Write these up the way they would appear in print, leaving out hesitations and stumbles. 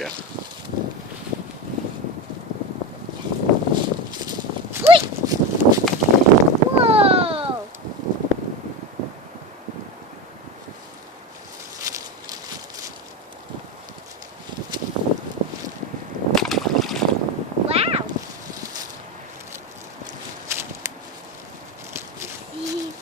go. Whoa! Wow! See?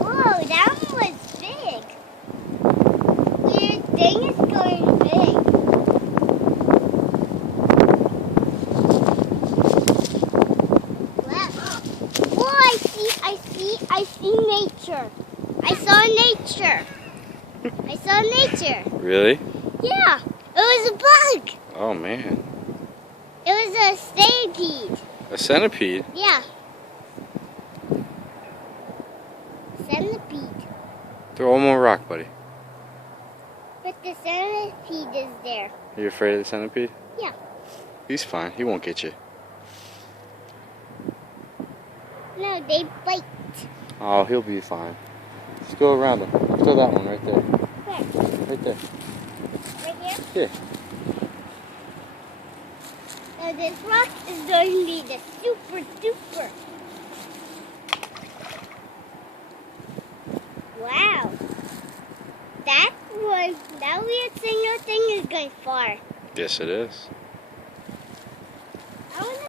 Whoa, that one was big. Weird thing is going big. Wow. Whoa, I see nature. I saw nature. I saw nature. Really? Yeah, it was a bug. Oh man. It was a centipede. A centipede? Yeah. Centipede. Throw one more rock, buddy. But the centipede is there. Are you afraid of the centipede? Yeah. He's fine. He won't get you. No, they bite. Oh, he'll be fine. Just go around him. Throw that one right there. Where? Right there. Right here? Here. Now this rock is going to be the super duper. Wow. That weird single thing is going far. Yes, it is.